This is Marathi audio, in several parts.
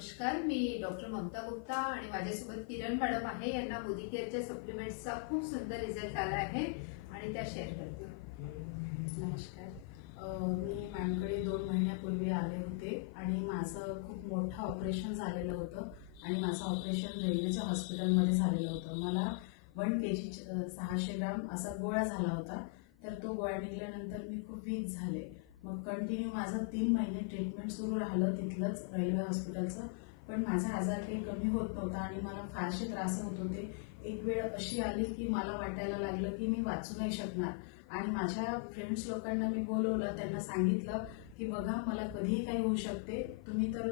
नमस्कार, मी डॉक्टर ममता गुप्ता आणि माझ्यासोबत किरण मॅडम आहे. यांना मोदी केअरच्या सप्लिमेंट्सचा खूप सुंदर रिझल्ट आला आहे आणि त्या शेअर करते. नमस्कार. मी मॅमकडे 2 महिन्यापूर्वी आले होते आणि माझं खूप मोठं ऑपरेशन झालेलं होतं आणि माझं ऑपरेशन रेल्वेच्या हॉस्पिटलमध्ये झालेलं होतं. मला 1 kg 600 ग्राम असा गोळा झाला होता. तर तो गोळा निघाल्यानंतर मी खूप वीक झाले. मग कंटिन्यू माझं 3 महिने ट्रीटमेंट सुरू राहिलं तिथलंच रेल्वे हॉस्पिटलचं. पण माझा आजार काही कमी होत नव्हता आणि मला फारसे त्रास होत होते. एक वेळ अशी आली की मला वाटायला लागलं की मी वाचू नाही शकणार आणि माझ्या फ्रेंड्स लोकांना मी बोलवलं, त्यांना सांगितलं की बघा मला कधीही काही होऊ शकते, तुम्ही तर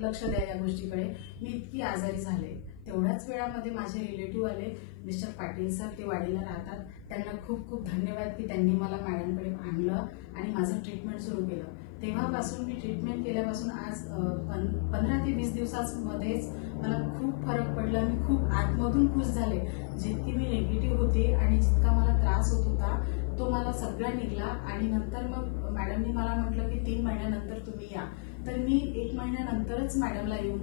लक्ष द्या या गोष्टीकडे. मी इतकी आजारी झाले. तेवढ्याच वेळामध्ये माझे रिलेटिव्ह आले, मिस्टर पाटील सर, ते वाडीला राहतात. त्यांना खूप खूप धन्यवाद की त्यांनी मला मॅडमकडे आणलं आणि माझं ट्रीटमेंट सुरू केलं. तेव्हापासून मी ट्रीटमेंट केल्यापासून आज 15 ते 20 दिवसांमध्येच मला खूप फरक पडला. मी खूप आतमधून खुश झाले. जितकी मी निगेटिव्ह होते आणि जितका मला त्रास होत होता तो मला सगळा निघाला. आणि नंतर मग मॅडमनी मला म्हटलं की 3 महिन्यानंतर तुम्ही या. तर मी 1 महिन्यानंतरच मॅडमला येऊन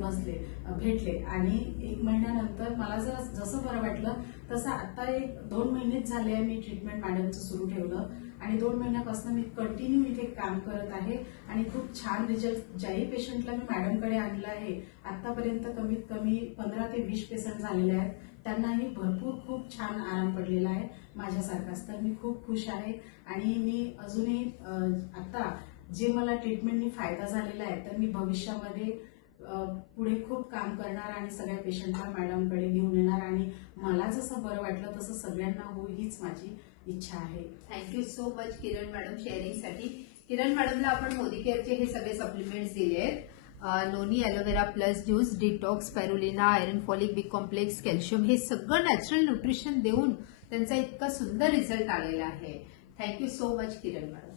भेटले आणि 1 महिन्यानंतर मला जसं बरं वाटलं तसं आता 2 महिनेच झाले मी ट्रीटमेंट मॅडमचं सुरू ठेवलं आणि 2 महिन्यापासून मी कंटिन्यू इथे काम करत आहे आणि खूप छान रिझल्ट ज्याही पेशंटला मी मॅडमकडे आणलं आहे आतापर्यंत कमीत कमी 15 ते 20 पेशंट झालेले आहेत. त्यांनाही भरपूर खूप छान आराम पडलेला आहे माझ्यासारखाच. तर मी खूप खुश आहे आणि मी अजूनही आता जे मला ट्रीटमेंटनी फायदा झालेला आहे तर मी भविष्यामध्ये पुढे खूप काम करणार आणि सगळ्या पेशंटला मॅडमकडे घेऊन येणार आणि मला जसं बरं वाटलं तसं सगळ्यांना हो हीच माझी इच्छा आहे. थँक्यू सो मच किरण मॅडम शेअरिंगसाठी. किरण मॅडमला आपण मोदी केअरचे हे सगळे सप्लिमेंट्स दिले आहेत. Noni aloe vera plus juice, detox, spirulina, iron folic B complex, calcium हे सगळं नॅचरल न्यूट्रिशन देऊन त्यांचा इतका सुंदर रिझल्ट आलेला आहे. थँक्यू सो मच किरण मॅडम.